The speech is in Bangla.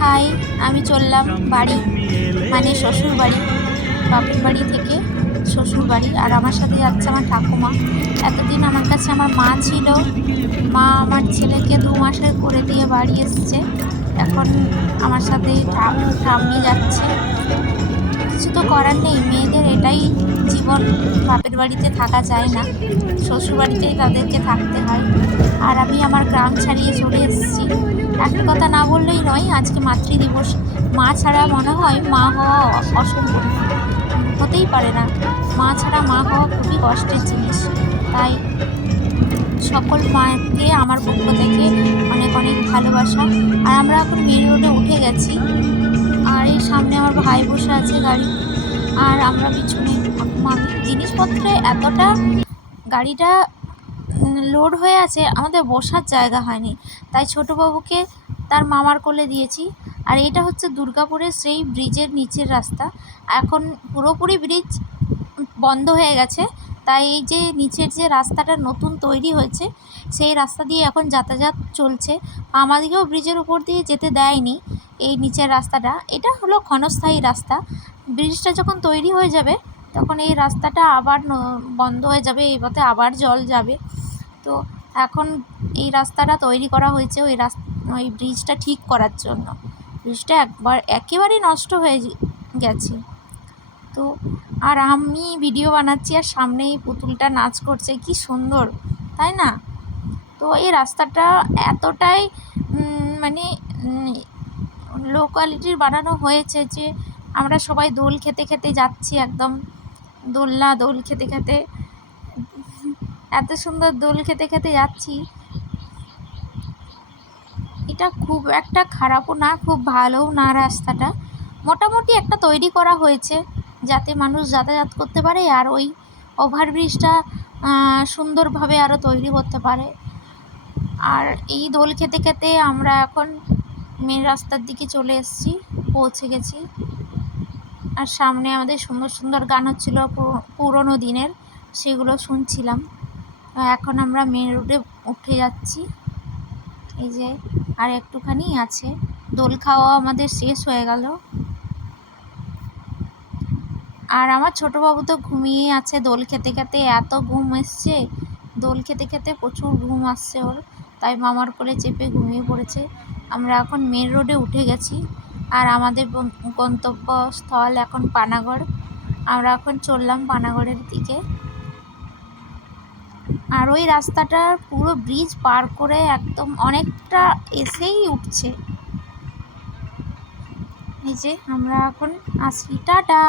হাই, আমি চললাম বাড়ি, মানে শ্বশুর বাড়ি। বাপের বাড়ি থেকে শ্বশুর বাড়ি। আর আমার সাথে যাচ্ছে আমার ঠাকুমা। এতদিন আমার কাছে আমার মা ছিল। মা আমার ছেলেকে 2 মাসের করে দিয়ে বাড়ি এসছে। এখন আমার সাথেই ঠাম্মি যাচ্ছে। কিছু তো করার নেই, মেয়েদের এটাই জীবন। বাপের বাড়িতে থাকা যায় না, শ্বশুর বাড়িতেই তাদেরকে থাকতে হয়। আর আমি আমার গ্রাম ছাড়িয়ে চলে এসেছি। একটা কথা না বললেই নয়, আজকে মাতৃদিবস। মা ছাড়া মনে হয় মা হওয়া অসম্ভব, হতেই পারে না। মা ছাড়া মা হওয়া খুবই কষ্টের জিনিস। তাই সকল মাকে আমার পক্ষ থেকে অনেক অনেক ভালোবাসা। আর আমরা এখন মেন রোডে উঠে গেছি। আর এই সামনে আমার ভাই বসে আছে গাড়ি, আর আমরা পিছনে ঠাকুমা। জিনিসপত্রে এতটা গাড়িটা লোড হয়ে আছে, আমাদের বসার জায়গা হয়নি। তাই ছোটোবাবুকে তার মামার কোলে দিয়েছি। আর এটা হচ্ছে দুর্গাপুরের সেই ব্রিজের নিচের রাস্তা। এখন পুরোপুরি ব্রিজ বন্ধ হয়ে গেছে, তাই এই যে নিচের যে রাস্তাটা নতুন তৈরি হয়েছে, সেই রাস্তা দিয়ে এখন যাতায়াত চলছে। আমাদেরকেও ব্রিজের উপর দিয়ে যেতে দেয়নি এই নিচের রাস্তাটা। এটা হলো ক্ষণস্থায়ী রাস্তা। ব্রিজটা যখন তৈরি হয়ে যাবে তখন এই রাস্তাটা আবার বন্ধ হয়ে যাবে, এই পথে আবার জল যাবে। তো এখন এই রাস্তাটা তৈরি করা হয়েছে ওই ব্রিজটা ঠিক করার জন্য। ব্রিজটা একেবারেই নষ্ট হয়ে গেছে। তো আর আমি ভিডিও বানাচ্ছি, আর সামনে এই পুতুলটা নাচ করছে, কি সুন্দর, তাই না? তো এই রাস্তাটা এতটাই মানে লো কোয়ালিটির বানানো হয়েছে যে আমরা সবাই দোল খেতে খেতে যাচ্ছি, একদম দোল খেতে খেতে, এত সুন্দর দোল খেতে খেতে যাচ্ছি। এটা খুব একটা খারাপও না, খুব ভালোও না। রাস্তাটা মোটামুটি একটা তৈরি করা হয়েছে যাতে মানুষ যাতায়াত করতে পারে, আর ওই ওভারব্রিজটা সুন্দরভাবে আরও তৈরি করতে পারে। আর এই দোল খেতে খেতে আমরা এখন মেন রাস্তার দিকে চলে এসেছি, পৌঁছে গেছি। আর সামনে আমাদের সুন্দর সুন্দর গান হচ্ছিলো পুরোনো দিনের, সেগুলো শুনছিলাম। এখন আমরা মেন রোডে উঠে যাচ্ছি। এই যে আর একটুখানি আছে, দোল খাওয়া আমাদের শেষ হয়ে গেল। আর আমার ছোটোবাবু তো ঘুমিয়ে আছে দোল খেতে খেতে, এত ঘুম এসছে। দোল খেতে খেতে প্রচুর ঘুম আসছে ওর, তাই মামার কোলে চেপে ঘুমিয়ে পড়েছে। আমরা এখন মেন রোডে উঠে গেছি। আর আমাদের গন্তব্যস্থল এখন পানাগড়। আমরা এখন চললাম পানাগড়ের দিকে। আর ওই রাস্তাটার পুরো ব্রিজ পার করে একদম অনেকটা এসেই উঠছে। এই যে আমরা এখন আসি, টাটা।